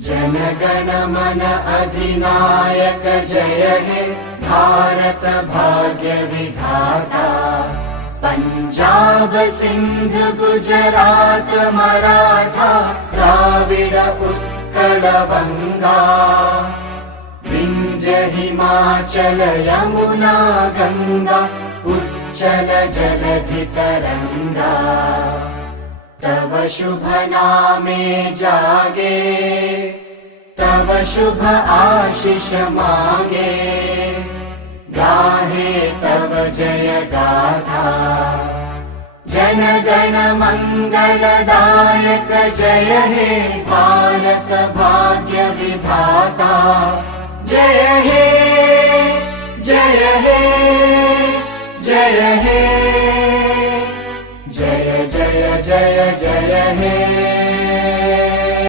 जनगण मन अधिनायक जय हे भारत भाग्य विधाता। पंजाब सिंध गुजरात मराठा द्राविड उत्कल बंगा। विंध्य हिमाचल यमुना गंगा उच्चल जलधि तरंगा। तव शुभ नामे जागे तव शुभ आशीष मांगे। गाहे तव जय गाथा जनगण मंगलदायक जय हे भारत भाग्य विधाता। जय हे जय हे जय हे जय जय जय जय हे।